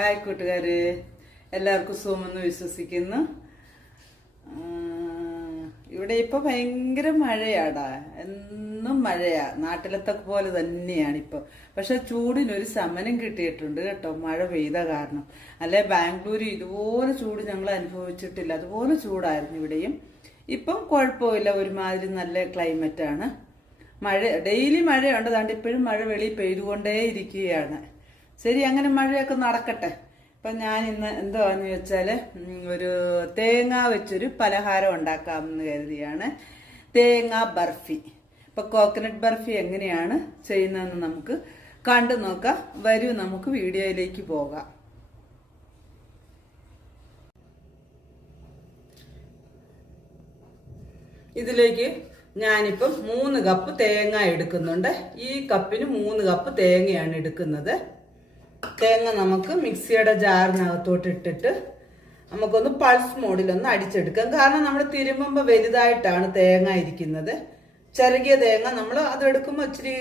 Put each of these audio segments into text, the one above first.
Hi കൂട്ടുകാര്, എല്ലാവർക്കും സുഖമെന്ന് വിശ്വസിക്കുന്നു. ഇവിടെ ഇപ്പൊ ഭയങ്കര മഴയാടാ, എന്നും മഴയാ. നാട്ടിലത്തെ പോലെ തന്നെയാണ് ഇപ്പൊ. പക്ഷെ ചൂടിനൊരു ശമനം കിട്ടിയിട്ടുണ്ട് കേട്ടോ, മഴ പെയ്ത കാരണം. അല്ലെ ബാംഗ്ലൂർ ഇതുപോലെ ചൂട് ഞങ്ങൾ അനുഭവിച്ചിട്ടില്ല, അതുപോലെ ചൂടായിരുന്നു ഇവിടെയും. ഇപ്പം കുഴപ്പമില്ല, ഒരുമാതിരി നല്ല ക്ലൈമറ്റ് ആണ്. മഴ ഡെയിലി മഴയുണ്ട്, അതുകൊണ്ട് ഇപ്പോഴും മഴ വെളിയിൽ പെയ്തുകൊണ്ടേ ഇരിക്കുകയാണ്. ശരി, അങ്ങനെ മഴയൊക്കെ നടക്കട്ടെ. ഇപ്പം ഞാൻ ഇന്ന് എന്താന്ന് വെച്ചാല് ഒരു തേങ്ങ വെച്ചൊരു പലഹാരം ഉണ്ടാക്കാമെന്ന് കരുതിയാണ്. തേങ്ങ ബർഫി. ഇപ്പൊ കോക്കനട്ട് ബർഫി എങ്ങനെയാണ് ചെയ്യുന്നതെന്ന് നമുക്ക് കണ്ടു നോക്കാം. വരൂ, നമുക്ക് വീഡിയോയിലേക്ക് പോകാം. ഇതിലേക്ക് ഞാനിപ്പം 3 കപ്പ് തേങ്ങ എടുക്കുന്നുണ്ട്. ഈ കപ്പിന് 3 കപ്പ് തേങ്ങയാണ് എടുക്കുന്നത്. തേങ്ങ നമുക്ക് മിക്സിയുടെ ജാറിനകത്തോട്ട് ഇട്ടിട്ട് നമുക്കൊന്ന് പൾസ് മോഡിലൊന്ന് അടിച്ചെടുക്കാം. കാരണം നമ്മൾ തിരുമ്പുമ്പോൾ വലുതായിട്ടാണ് തേങ്ങ ഇരിക്കുന്നത്. ചെറിയ തേങ്ങ നമ്മൾ അതെടുക്കുമ്പോൾ ഇച്ചിരി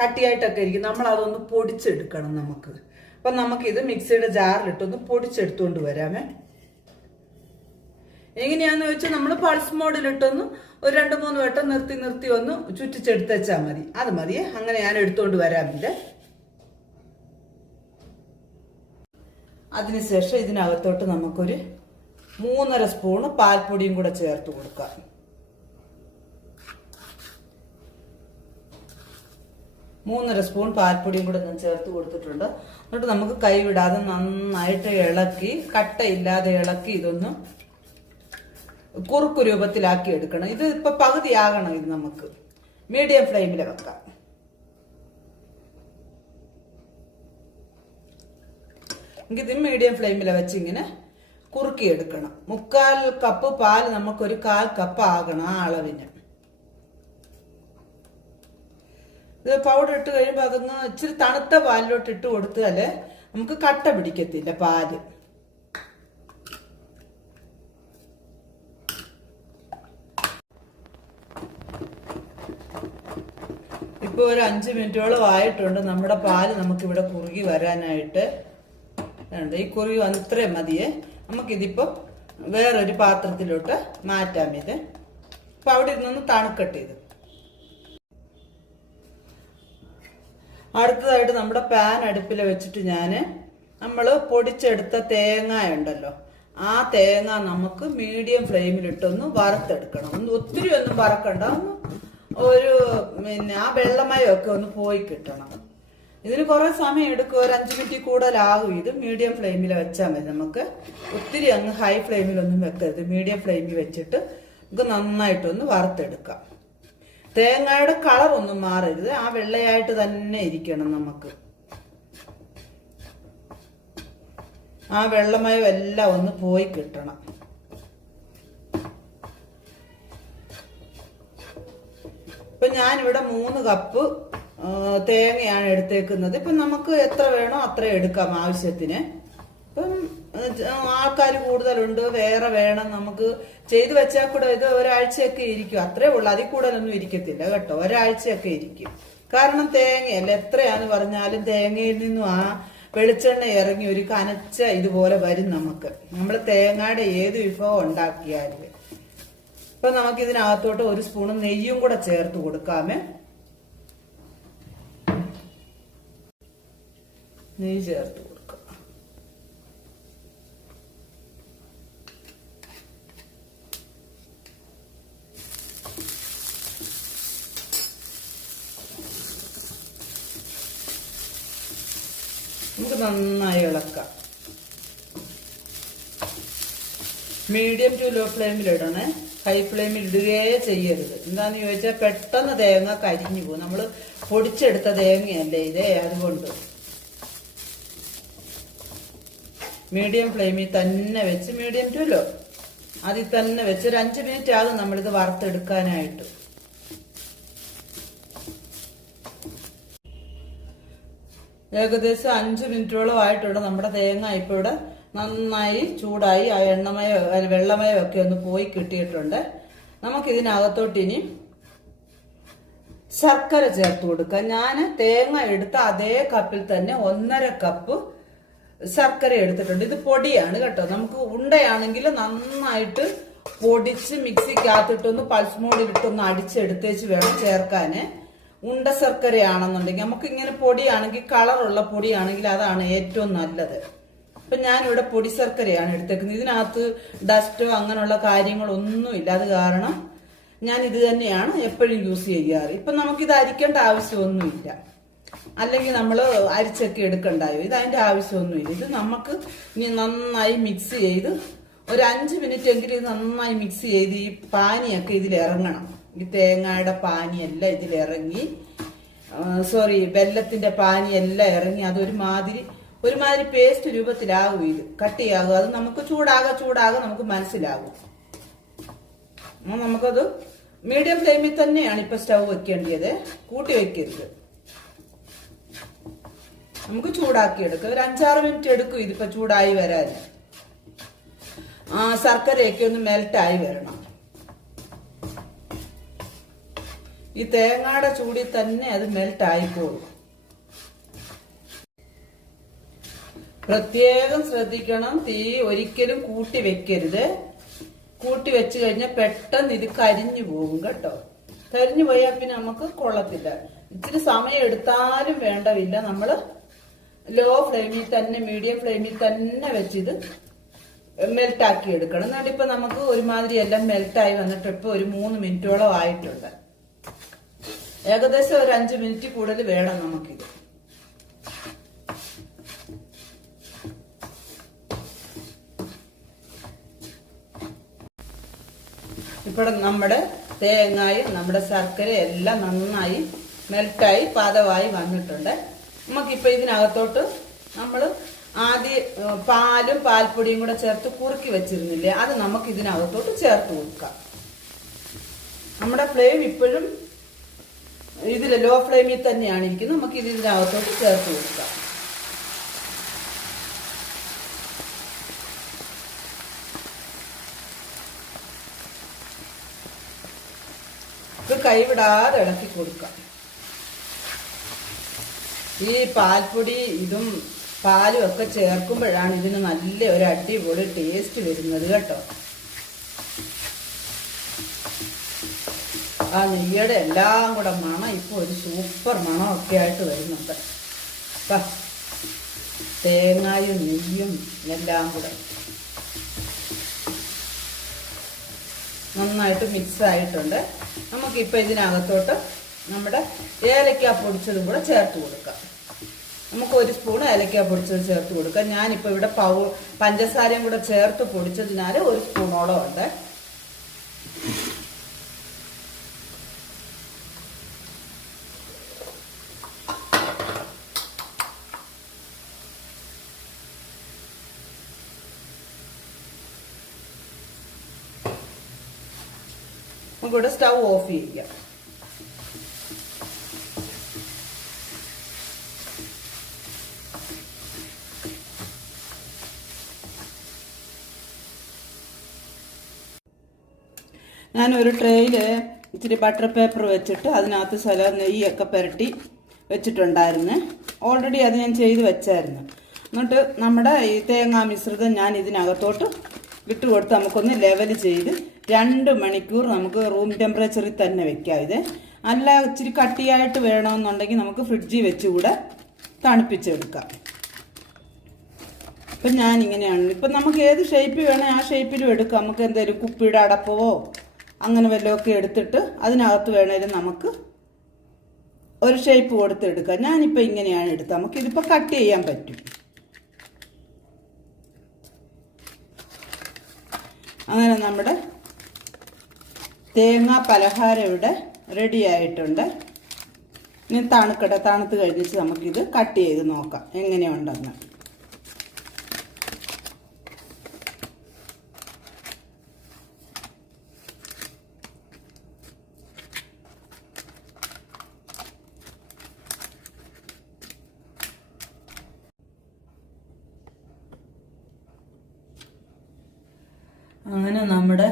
കട്ടിയായിട്ടൊക്കെ ഇരിക്കും. നമ്മൾ അതൊന്ന് പൊടിച്ചെടുക്കണം നമുക്ക്. അപ്പം നമുക്കിത് മിക്സിയുടെ ജാറിലിട്ടൊന്ന് പൊടിച്ചെടുത്തുകൊണ്ട് വരാമേ. എങ്ങനെയാന്ന് വെച്ചാൽ നമ്മൾ പൾസ് മോഡിലിട്ടൊന്ന് ഒരു 2-3 വട്ടം നിർത്തി ഒന്ന് ചുറ്റിച്ചെടുത്താൽ മതി. അത് മതിയേ. അങ്ങനെ ഞാൻ എടുത്തുകൊണ്ട് വരാമില്ല. അതിനുശേഷം ഇതിനകത്തോട്ട് നമുക്കൊരു 3.5 സ്പൂണ് പാൽപ്പൊടിയും കൂടെ ചേർത്ത് കൊടുക്കാം. മൂന്നര സ്പൂൺ പാൽപ്പൊടിയും കൂടെ ഞാൻ ചേർത്ത് കൊടുത്തിട്ടുണ്ട്. എന്നിട്ട് നമുക്ക് കൈവിടാതെ നന്നായിട്ട് ഇളക്കി, കട്ടയില്ലാതെ ഇളക്കി ഇതൊന്ന് കുറുക്കു രൂപത്തിലാക്കി എടുക്കണം. ഇത് ഇപ്പൊ പകുതിയാകണം. ഇത് നമുക്ക് മീഡിയം ഫ്ലെയിമിൽ വെക്കാം. ഇത് മീഡിയം ഫ്ലെയിമിൽ വെച്ച് ഇങ്ങനെ കുറുക്കി എടുക്കണം. 3/4 കപ്പ് പാല് നമുക്കൊരു 1/4 കപ്പ് ആകണം ആ അളവിന്. ഇത് പൗഡർ ഇട്ട് കഴിയുമ്പോൾ അതൊന്ന് ഇച്ചിരി തണുത്ത പാലിലോട്ട് ഇട്ട് കൊടുത്താല് നമുക്ക് കട്ട പിടിക്കത്തില്ല പാല്. ഇപ്പൊ ഒരു 5 മിനിറ്റോളം ആയിട്ടുണ്ട് നമ്മുടെ പാല് നമുക്കിവിടെ കുറുകി വരാനായിട്ട്. ഈ കുറുകി അത്രയും മതിയേ. നമുക്കിതിപ്പോ വേറൊരു പാത്രത്തിലോട്ട് മാറ്റാം. ഇത് അപ്പൊ അവിടെ ഇരുന്നൊന്ന് തണുക്കട്ടെ. ഇത് അടുത്തതായിട്ട് നമ്മുടെ പാൻ അടുപ്പിൽ വെച്ചിട്ട് നമ്മള് പൊടിച്ചെടുത്ത തേങ്ങ ഉണ്ടല്ലോ, ആ തേങ്ങ നമുക്ക് മീഡിയം ഫ്ലെയിമിലിട്ടൊന്ന് വറുത്തെടുക്കണം. ഒത്തിരി ഒന്നും വറക്കണ്ട, ഒരു ആ വെള്ളമയമൊക്കെ ഒന്ന് പോയി കിട്ടണം. ഇതിന് കുറെ സമയം എടുക്കും, ഒരു 5 മിനിറ്റ് കൂടുതലാകും. ഇത് മീഡിയം ഫ്ലെയിമിൽ വെച്ചാൽ മതി. നമുക്ക് ഒത്തിരി അങ്ങ് ഹൈ ഫ്ലെയിമിലൊന്നും വെക്കരുത്, മീഡിയം ഫ്ലെയിമിൽ വെച്ചിട്ട് നമുക്ക് നന്നായിട്ടൊന്ന് വറുത്തെടുക്കാം. തേങ്ങയുടെ കളർ ഒന്നും മാറരുത്, ആ വെള്ളയായിട്ട് തന്നെ ഇരിക്കണം. നമുക്ക് ആ വെള്ളമയം എല്ലാം ഒന്ന് പോയി കിട്ടണം. ഇപ്പൊ ഞാനിവിടെ 3 കപ്പ് തേങ്ങയാണ് എടുത്തേക്കുന്നത്. ഇപ്പം നമുക്ക് എത്ര വേണോ അത്ര എടുക്കാം ആവശ്യത്തിന്. ഇപ്പം ആൾക്കാർ കൂടുതലുണ്ട്, വേറെ വേണം, നമുക്ക് ചെയ്തു വെച്ചാൽ കൂടെ ഇത് ഒരാഴ്ചയൊക്കെ ഇരിക്കും. അത്രേ ഉള്ളു, അതിൽ കൂടുതലൊന്നും ഇരിക്കത്തില്ല കേട്ടോ. ഒരാഴ്ചയൊക്കെ ഇരിക്കും. കാരണം തേങ്ങയല്ല, എത്രയാന്ന് പറഞ്ഞാലും തേങ്ങയിൽ നിന്നും ആ വെളിച്ചെണ്ണ ഇറങ്ങി ഒരു കനച്ച ഇതുപോലെ വരും നമുക്ക്. നമ്മൾ തേങ്ങയുടെ ഏത് വിഭവം ഉണ്ടാക്കിയാലും. ഇപ്പൊ നമുക്ക് ഇതിനകത്തോട്ട് 1 സ്പൂൺ നെയ്യും കൂടെ ചേർത്ത് കൊടുക്കാമേ. നെയ്യ് ചേർത്ത് കൊടുക്കുക. നമുക്ക് നന്നായി ഇളക്കാം. മീഡിയം ടു ലോ ഫ്ലെയിമിൽ ഇടണേ, ഹൈ ഫ്ലെയിമിൽ ഇടുകയേ ചെയ്യരുത്. എന്താന്ന് ചോദിച്ചാൽ പെട്ടെന്ന് തേങ്ങ കരിഞ്ഞു പോകും. നമ്മൾ പൊടിച്ചെടുത്ത തേങ്ങയല്ലേ ഇതേ, അതുകൊണ്ട് മീഡിയം ഫ്ലെയിമിൽ തന്നെ വെച്ച്, മീഡിയം ടു ലോ അതിൽ തന്നെ വെച്ച് ഒരു 5 മിനിറ്റ് ആകും നമ്മളിത് വറുത്തെടുക്കാനായിട്ട്. ഏകദേശം 5 മിനിറ്റോളം ആയിട്ടുണ്ട്. നമ്മുടെ തേങ്ങ ഇപ്പൊ ഇവിടെ നന്നായി ചൂടായി, ആ എണ്ണമയോ വെള്ളമയോ ഒക്കെ ഒന്ന് പോയി കിട്ടിയിട്ടുണ്ട്. നമുക്കിതിനകത്തോട്ട് ഇനി ശർക്കര ചേർത്ത് കൊടുക്കാം. ഞാൻ തേങ്ങ എടുത്ത അതേ കപ്പിൽ തന്നെ 1.5 കപ്പ് ശർക്കര എടുത്തിട്ടുണ്ട്. ഇത് പൊടിയാണ് കേട്ടോ. നമുക്ക് ഉണ്ടയാണെങ്കിൽ നന്നായിട്ട് പൊടിച്ച് മിക്സിക്കകത്തിട്ടൊന്ന് പൾസ് മോഡിലിട്ടൊന്ന് അടിച്ചെടുത്തേച്ച് വേണം ചേർക്കാന്. ഉണ്ട ശർക്കരയാണെന്നുണ്ടെങ്കിൽ, നമുക്ക് ഇങ്ങനെ പൊടിയാണെങ്കിൽ, കളറുള്ള പൊടിയാണെങ്കിൽ അതാണ് ഏറ്റവും നല്ലത്. അപ്പൊ ഞാനിവിടെ പൊടി ശർക്കരയാണ് എടുത്തേക്കുന്നത്. ഇതിനകത്ത് ഡസ്റ്റോ അങ്ങനെയുള്ള കാര്യങ്ങളൊന്നുമില്ല. അത് കാരണം ഞാൻ ഇത് തന്നെയാണ് എപ്പോഴും യൂസ് ചെയ്യാറ്. ഇപ്പൊ നമുക്കിത് അരിക്കേണ്ട ആവശ്യമൊന്നുമില്ല, അല്ലെങ്കിൽ നമ്മൾ അരിച്ചൊക്കെ എടുക്കണ്ടായോ, ഇത് അതിന്റെ ആവശ്യമൊന്നുമില്ല. ഇത് നമുക്ക് ഇനി നന്നായി മിക്സ് ചെയ്ത് ഒരു 5 മിനിറ്റ് എങ്കിലും ഇത് നന്നായി മിക്സ് ചെയ്ത് ഈ പാനിയൊക്കെ ഇതിലിറങ്ങണം. ഈ തേങ്ങയുടെ പാനിയെല്ലാം ഇതിലിറങ്ങി, വെല്ലത്തിന്റെ പാനിയെല്ലാം ഇറങ്ങി അതൊരുമാതിരി പേസ്റ്റ് രൂപത്തിലാകും. ഇത് കട്ടിയാകും. അത് നമുക്ക് ചൂടാകെ നമുക്ക് മനസ്സിലാകും. നമുക്കത് മീഡിയം ഫ്ലെയിമിൽ തന്നെയാണ് ഇപ്പൊ സ്റ്റൗ വെക്കേണ്ടത്, കൂട്ടി വെക്കരുത്. നമുക്ക് ചൂടാക്കി എടുക്കാം. ഒരു 5-6 മിനിറ്റ് എടുക്കും ഇതിപ്പോ ചൂടായി വരാൻ. ശർക്കരയൊക്കെ ഒന്ന് മെൽറ്റായി വരണം. ഈ തേങ്ങയുടെ ചൂടിൽ തന്നെ അത് മെൽറ്റായി പോകും. പ്രത്യേകം ശ്രദ്ധിക്കണം, തീ ഒരിക്കലും കൂട്ടി വെക്കരുത്. കൂട്ടി വെച്ച് കഴിഞ്ഞാൽ പെട്ടെന്ന് ഇത് കരിഞ്ഞു പോകും കേട്ടോ. കരിഞ്ഞു പോയാൽ പിന്നെ നമുക്ക് കൊള്ളത്തില്ല. ഇച്ചിരി സമയം എടുത്താലും വേണ്ടവില്ല. നമ്മള് ലോ ഫ്ലെയിമിൽ തന്നെ, മീഡിയം ഫ്ലെയിമിൽ തന്നെ വെച്ചിത് മെൽറ്റാക്കി എടുക്കണം. എന്നിട്ട് ഇപ്പൊ നമുക്ക് ഒരുമാതിരി എല്ലാം മെൽറ്റായി വന്നിട്ട് ഇപ്പൊ ഒരു 3 മിനിറ്റോളം ആയിട്ടുണ്ട്. ഏകദേശം ഒരു 5 മിനിറ്റ് കൂടുതൽ വേണം നമുക്കിത്. ഇവിടെ നമ്മുടെ തേങ്ങയും നമ്മുടെ ശർക്കര എല്ലാം നന്നായി മെൽറ്റായി പാകമായി വന്നിട്ടുണ്ട്. നമുക്കിപ്പൊ ഇതിനകത്തോട്ട് നമ്മൾ ആദ്യം പാലും പാൽപ്പൊടിയും കൂടെ ചേർത്ത് കുറുക്കി വെച്ചിരുന്നില്ലേ, അത് നമുക്ക് ഇതിനകത്തോട്ട് ചേർത്ത് കൊടുക്കാം. നമ്മുടെ ഫ്ലെയിം ഇപ്പോഴും ഇതിൽ ലോ ഫ്ലെയിമിൽ തന്നെയാണ് ഇരിക്കുന്നത്. നമുക്ക് ഇത് ഇതിനകത്തോട്ട് ചേർത്ത് കൊടുക്കാം. കൈവിടാതെ ഇളക്കി കൊടുക്കാം. ഈ പാൽപ്പൊടി ഇതും പാലും ഒക്കെ ചേർക്കുമ്പോഴാണ് ഇതിന് നല്ല ഒരു അടിപൊളി ടേസ്റ്റ് വരുന്നത് കേട്ടോ. ആ നെയ്യുടെ എല്ലാം കൂടെ മണം ഇപ്പൊ ഒരു സൂപ്പർ മണമൊക്കെ ആയിട്ട് വരുന്നുണ്ട്. തേങ്ങയും നെയ്യും എല്ലാം കൂടെ നന്നായിട്ട് മിക്സ് ആയിട്ടുണ്ട്. നമുക്കിപ്പോൾ ഇതിനകത്തോട്ട് നമ്മുടെ ഏലക്ക പൊടിച്ചതും കൂടെ ചേർത്ത് കൊടുക്കാം. നമുക്ക് 1 സ്പൂൺ ഏലക്ക പൊടിച്ചത് ചേർത്ത് കൊടുക്കാം. ഞാനിപ്പോൾ ഇവിടെ പഞ്ചസാരയും കൂടെ ചേർത്ത് പൊടിച്ചതിനാൽ 1 സ്പൂണോളം ഉണ്ട്. നമുക്കിവിടെ സ്റ്റൗ ഓഫ് ചെയ്യാം. ഞാനൊരു ട്രേയില് ഇച്ചിരി ബട്ടർ പേപ്പർ വെച്ചിട്ട് അതിനകത്ത് നെയ്യൊക്കെ പുരട്ടി വെച്ചിട്ടുണ്ടായിരുന്നു. ഓൾറെഡി അത് ഞാൻ ചെയ്ത് വെച്ചായിരുന്നു. എന്നിട്ട് നമ്മുടെ ഈ തേങ്ങാ മിശ്രിതം ഞാൻ ഇതിനകത്തോട്ട് ഇട്ട് കൊടുത്ത് നമുക്കൊന്ന് ലെവൽ ചെയ്ത് 2 മണിക്കൂർ നമുക്ക് റൂം ടെമ്പറേച്ചറിൽ തന്നെ വെക്കാം. ഇത് അല്ല ഇച്ചിരി കട്ടിയായിട്ട് വേണമെന്നുണ്ടെങ്കിൽ നമുക്ക് ഫ്രിഡ്ജിൽ വെച്ചുകൂടെ തണുപ്പിച്ചെടുക്കാം. ഇപ്പം ഞാനിങ്ങനെയാണ്. ഇപ്പം നമുക്ക് ഏത് ഷേപ്പിൽ വേണേൽ ആ ഷേപ്പിലും എടുക്കാം. നമുക്ക് എന്തെങ്കിലും കുപ്പിയുടെ അടപ്പവോ അങ്ങനെ വല്ലതൊക്കെ എടുത്തിട്ട് അതിനകത്ത് വേണേലും നമുക്ക് ഒരു ഷേപ്പ് കൊടുത്തെടുക്കാം. ഞാനിപ്പോൾ ഇങ്ങനെയാണ് എടുത്തത്. നമുക്കിതിപ്പോൾ കട്ട് ചെയ്യാൻ പറ്റും. അങ്ങനെ നമ്മുടെ തേങ്ങാ പലഹാരം ഇവിടെ റെഡി ആയിട്ടുണ്ട്. ഇനി തണുക്കട്ടെ. തണുത്ത് കഴിഞ്ഞിട്ട് നമുക്കിത് കട്ട് ചെയ്ത് നോക്കാം എങ്ങനെയുണ്ടെന്ന്. അങ്ങനെ നമ്മുടെ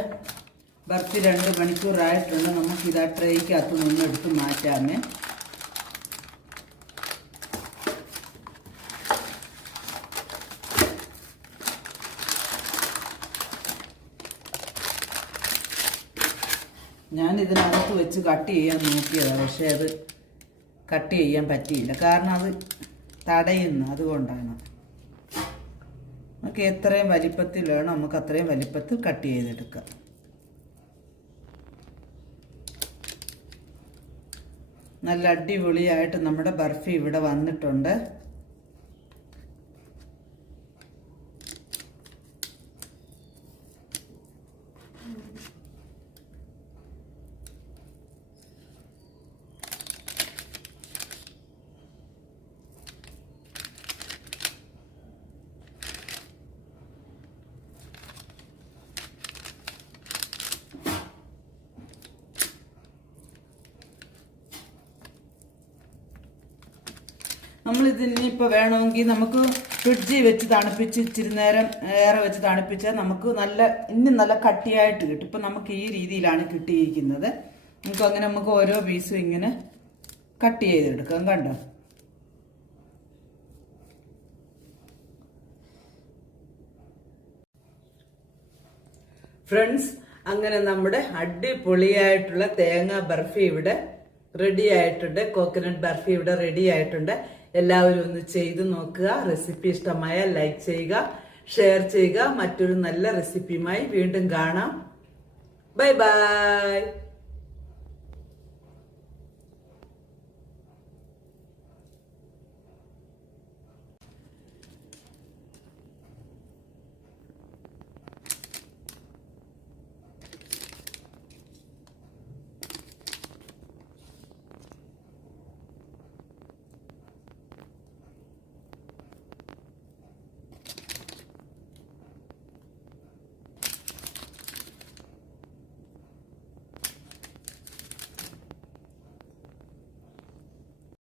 ബർഫി 2 മണിക്കൂറായിട്ടുണ്ട്. നമുക്കിത് ആ ട്രേക്കകത്ത് നിന്ന് എടുത്ത് മാറ്റാമേ. ഇതിനകത്ത് വെച്ച് കട്ട് ചെയ്യാൻ നോക്കിയതാണ്, പക്ഷെ അത് കട്ട് ചെയ്യാൻ പറ്റിയില്ല. കാരണം അത് തടയുന്നു, അതുകൊണ്ടാണ്. നമുക്ക് എത്രയും വലിപ്പത്തിൽ വേണം നമുക്ക് അത്രയും വലിപ്പത്തിൽ കട്ട് ചെയ്തെടുക്കാം. നല്ല അടിപൊളിയായിട്ട് നമ്മുടെ ബർഫി ഇവിടെ വന്നിട്ടുണ്ട്. നമ്മളിതിനിപ്പോൾ വേണമെങ്കിൽ നമുക്ക് ഫ്രിഡ്ജിൽ വെച്ച് തണുപ്പിച്ച് ഇച്ചിരി നേരം ഏറെ വെച്ച് തണുപ്പിച്ചാൽ നമുക്ക് നല്ല കട്ടിയായിട്ട് കിട്ടും. ഇപ്പം നമുക്ക് ഈ രീതിയിലാണ് കിട്ടിയിരിക്കുന്നത്. നമുക്ക് ഓരോ പീസും ഇങ്ങനെ കട്ട് ചെയ്തെടുക്കാം. കണ്ടോ? ഫ്രണ്ട്സ്, അങ്ങനെ നമ്മുടെ അടിപൊളിയായിട്ടുള്ള തേങ്ങ ബർഫി ഇവിടെ റെഡി ആയിട്ടുണ്ട്. കോക്കനട്ട് ബർഫി ഇവിടെ റെഡി ആയിട്ടുണ്ട്. എല്ലാവരും ഒന്ന് ചെയ്തു നോക്കുക. റെസിപ്പി ഇഷ്ടമായ ലൈക്ക് ചെയ്യുക, ഷെയർ ചെയ്യുക. മറ്റൊരു നല്ല റെസിപ്പിയുമായി വീണ്ടും കാണാം. Bye bye.